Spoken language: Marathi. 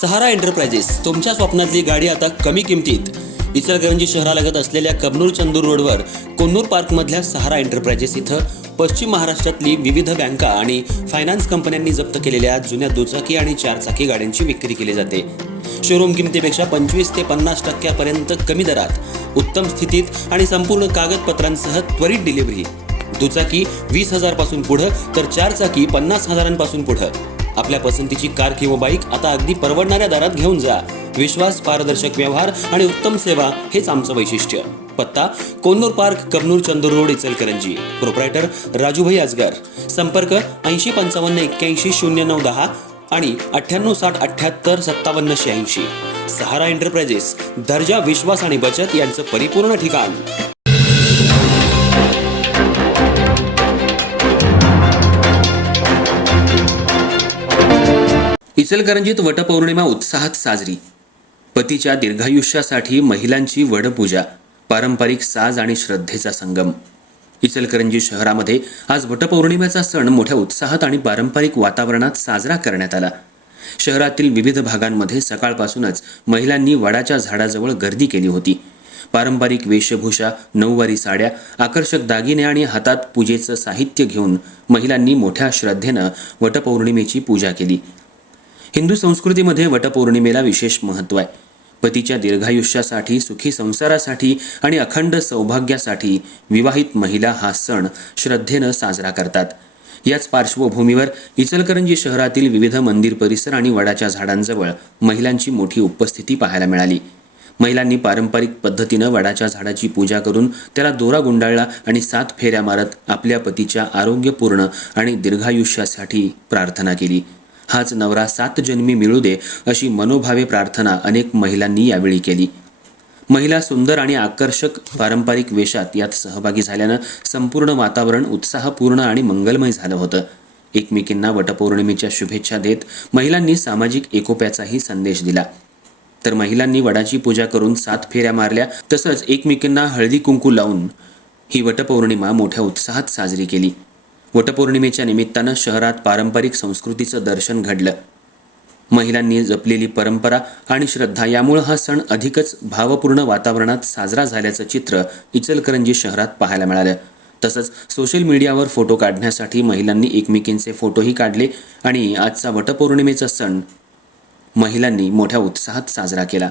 सहारा एंटरप्राइजेस तुमच्या स्वप्नातली गाडी आता कमी किमतीत। इचलकरंजी शहरालगत असलेल्या कबनूर चंदूर रोडवर कोन्नूर पार्कमधल्या सहारा एंटरप्राइजेस इथं पश्चिम महाराष्ट्रातली विविध बँका आणि फायनान्स कंपन्यांनी जप्त केलेल्या जुन्या दुचाकी आणि चारचाकी गाड्यांची विक्री केली जाते। शोरूम किमतीपेक्षा 25 ते 50% कमी दरात, उत्तम स्थितीत आणि संपूर्ण कागदपत्रांसह त्वरित डिलिव्हरी। दुचाकी 20,000 पासून पुढे तर चारचाकी 50,000 पासून पुढे। आपल्या पसंतीची कार किंवा बाईक आता अगदी परवडणाऱ्या दरात घेऊन जा। विश्वास, पारदर्शक व्यवहार आणि उत्तम सेवा हेच आमचं वैशिष्ट्य। पत्ता Konnur Park, Kabnur Chandur Road, Ichalkaranji. Proprietor Rajubhai Ajgar. संपर्क 8055810910 आणि 9860785786। सहारा एंटरप्राइजेस, दर्जा, विश्वास आणि बचत यांचं परिपूर्ण ठिकाण। इचलकरंजीत वटपौर्णिमा उत्साहात साजरी। पतीच्या दीर्घायुष्यासाठी महिलांची वडपूजा, पारंपरिक साज आणि श्रद्धेचा संगम। इचलकरंजी शहरामध्ये आज वटपौर्णिमेचा सण मोठ्या उत्साहात आणि पारंपरिक वातावरणात साजरा करण्यात आला। शहरातील विविध भागांमध्ये सकाळपासूनच महिलांनी वडाच्या झाडाजवळ गर्दी केली होती। पारंपरिक वेशभूषा, नऊवारी साड्या, आकर्षक दागिने आणि हातात पूजेचं साहित्य घेऊन महिलांनी मोठ्या श्रद्धेनं वटपौर्णिमेची पूजा केली। हिंदू संस्कृतीमध्ये वटपौर्णिमेला विशेष महत्त्व आहे। पतीच्या दीर्घायुष्यासाठी, सुखी संसारासाठी आणि अखंड सौभाग्यासाठी विवाहित महिला हा सण श्रद्धेनं साजरा करतात। याच पार्श्वभूमीवर इचलकरंजी शहरातील विविध मंदिर परिसर आणि वडाच्या झाडांजवळ महिलांची मोठी उपस्थिती पाहायला मिळाली। महिलांनी पारंपरिक पद्धतीनं वडाच्या झाडाची पूजा करून त्याला दोरा गुंडाळला आणि 7 फेऱ्या मारत आपल्या पतीच्या आरोग्यपूर्ण आणि दीर्घायुष्यासाठी प्रार्थना केली। हाच नवरा 7 जन्मी मिळू दे अशी मनोभावे प्रार्थना अनेक महिलांनी यावेळी केली। महिला सुंदर आणि आकर्षक पारंपरिक वेशात यात सहभागी झाल्यानं संपूर्ण वातावरण उत्साहपूर्ण आणि मंगलमय झालं होतं। एकमेकींना वटपौर्णिमेच्या शुभेच्छा देत महिलांनी सामाजिक एकोप्याचाही संदेश दिला। तर महिलांनी वडाची पूजा करून 7 फेऱ्या मारल्या, तसंच एकमेकींना हळदी कुंकू लावून ही वटपौर्णिमा मोठ्या उत्साहात साजरी केली। वटपौर्णिमेच्या निमित्तानं शहरात पारंपरिक संस्कृतीचं दर्शन घडलं। महिलांनी जपलेली परंपरा आणि श्रद्धा यामुळे हा सण अधिकच भावपूर्ण वातावरणात साजरा झाल्याचं चित्र इचलकरंजी शहरात पाहायला मिळालं। तसंच सोशल मीडियावर फोटो काढण्यासाठी महिलांनी एकमेकींचे फोटोही काढले आणि आजचा वटपौर्णिमेचा सण महिलांनी मोठ्या उत्साहात साजरा केला।